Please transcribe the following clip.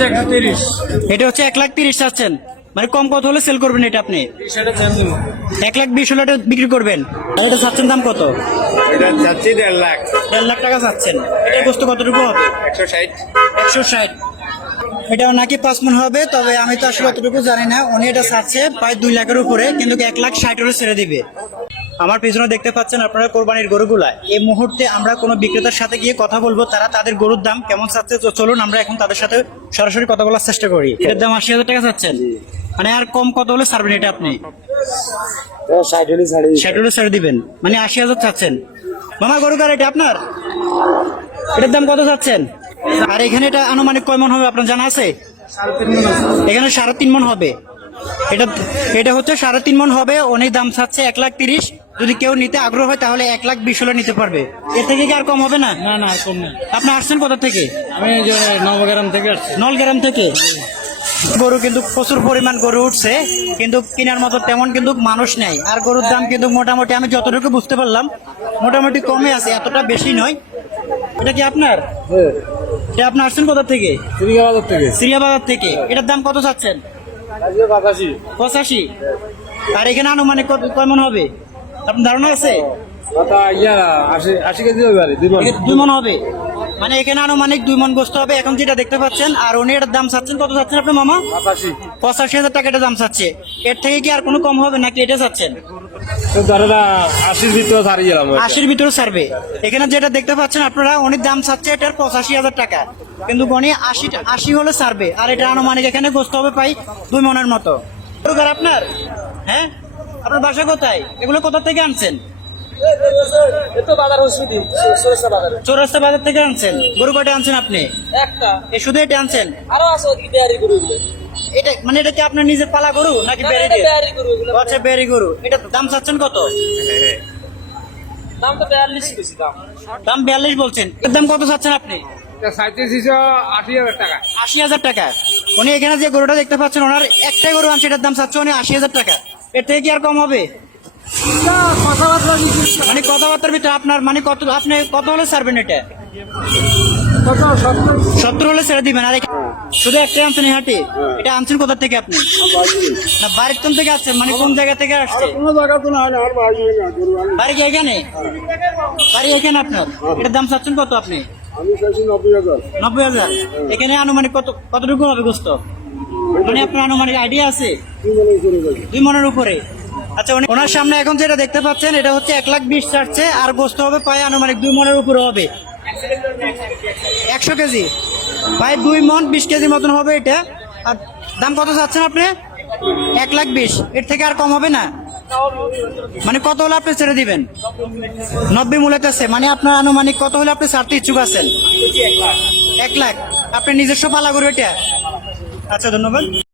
হচ্ছে 130। এটা হচ্ছে 1,30,000 চাচ্ছেন, মানে কম কত হলে সেল করবেন এটা আপনি? সেটা চান দিব। 1,20,000 হলে এটা বিক্রি করবেন। আর এটা চাচ্ছেন দাম কত? এটা যাচ্ছি 1.5 লাখ। 1.5 লাখ টাকা চাচ্ছেন। এটা গোস্ত কতটুকু হবে? 160। 160। এটাও নাকি 5 মণ হবে, তবে আমি তো আসলে অতটুকু জানি না। উনি এটা চাচ্ছে প্রায় 2 লাখের উপরে, কিন্তু 1,60,000 হলে ছেড়ে দিবে। আমার পিছনে দেখতে পাচ্ছেন আপনারা কোরবানির গরুগুলা। এই মুহূর্তে আমরা কোনো বিক্রেতার সাথে গিয়ে কথা বলবো, তারা তাদের গরুর দাম কেমন চাচ্ছে। তো চলুন আমরা এখন তাদের সাথে সরাসরি কথা বলার চেষ্টা করি। এটার দাম 80,000 টাকা চাচ্ছেন, মানে আর কম কত হলে ছাড়বেন এটা আপনি? 60 হলে ছেড়ে দিবেন, মানে 80,000 চাচ্ছেন। মামা গরু কার এটা আপনার? এটার দাম কত চাচ্ছেন? আর এখানে এটা আনুমানিক কয় মণ হবে আপনার জানা আছে? এখানে 3.5 মণ হবে। এটা হচ্ছে 3.5 মণ হবে। অনেক দাম চাচ্ছে 1,30,000। যদি কেউ নিতে আগ্রহ হয় তাহলে 1,20,000 হলে নিতে পারবে। এর থেকে কি আর কম হবে না? না না, কম না। আপনি আসছেন কোথা থেকে? আমি এই যে নবগ্রাম থেকে আসছি। নলগ্রাম থেকে। গরু কিন্তু প্রচুর পরিমাণ গরু উঠছে, কিন্তু কেনার মতো তেমন কিন্তু মানুষ নেই। আর গরুর দাম কিন্তু মোটামুটি আমি যতটুকু বুঝতে পারলাম মোটামুটি কমে আছে, এতটা বেশি নয়। এটা কি আপনার? এটা আপনি আসছেন কোথা থেকে? সিরিয়াবাজার থেকে। সিরিয়াবাজার থেকে। এটার দাম কত চাচ্ছেন? 85। আর এখানে আনুমানিক কয় মণ হবে আপনার ধারণা আছে? 80 কেজি হবে। 2 মণ হবে, মানে এখানে আনুমানিক 2 মণ গোস্ত হবে এখন যেটা দেখতে পাচ্ছেন। আর উনি এটার দাম চাচ্ছেন কত চাচ্ছেন আপনি মামা? 85,000 টাকা এটা দাম চাচ্ছে। এর থেকে কি আর কোনো কম হবে নাকি এটা চাচ্ছেন? 80-র ভিতরে ছাড়িয়ে গেলাম। 80-র ভিতরে ছাড়বে। এখানে যেটা দেখতে পাচ্ছেন আপনারা, উনি দাম চাচ্ছে এটার 85,000 টাকা, কিন্তু উনি 80 হলে ছাড়বে। আর এটা আনুমানিক এখানে গোস্ত হবে প্রায় 2 মণের মতো। গরু আপনার? হ্যাঁ, আপনার বাসা কোথায়? এগুলো কোথা থেকে আনছেন? চৌরাস্তা বাজার থেকে আনছেন। গরু কয়টা আনছেন আপনি? শুধু এটা আনছেন? এটা মানে এটা কি আপনার নিজের পালা গরু নাকি বেরি দিয়ে? আচ্ছা, বেরি গরু। এটা দাম চাচ্ছেন কত? দাম 42 বলছেন। এর দাম কত চাচ্ছেন আপনি? 80,000 টাকা। 80,000 টাকা। উনি এখানে যে গরুটা দেখতে পাচ্ছেন, ওনার একটাই গরু আনছে, এটার দাম চাচ্ছে উনি 80,000 টাকা। এর থেকে কি আর কম হবে? মানে কথাবার্তার ভিতরে আপনার মানে কত, আপনি কত হলে ছাড়বেন এটা? 70 হলে ছেড়ে দিবেন। আর শুধু একটাই আনছেন এই হাটে? এটা আনছেন কোথা থেকে আপনি? না, বাড়ির থেকে আসছেন, মানে কোন জায়গা থেকে আসছে? বাড়ি কি এখানে? বাড়ি এখানে আপনার? এটার দাম চাচ্ছেন কত আপনি? 90,000। এখানে আনুমানিক কতটুকু হবে গোস্ত? মানে আপনার আনুমানিক আইডিয়া আছে? 2 মণের উপরে। আচ্ছা, ওনার সামনে এখন যেটা দেখতে পাচ্ছেন এটা হচ্ছে 1,20,000 চাচ্ছে। আর গোস্ত হবে প্রায় আনুমানিক 2 মণের উপরে হবে। 100 কেজি, প্রায় 2 মণ 20 কেজি মতন হবে এটা। আর দাম কত চাচ্ছেন আপনি? 1,20,000। এর থেকে আর কম হবে না? মানে কত হলে আপনি ছেড়ে দিবেন? 90 মূল্যতে। মানে আপনার আনুমানিক কত হলে আপনি ছাড়তে ইচ্ছুক আছেন? 1 লাখ। আপনি নিজস্ব পালা গরু এটা? আচ্ছা, ধন্যবাদ।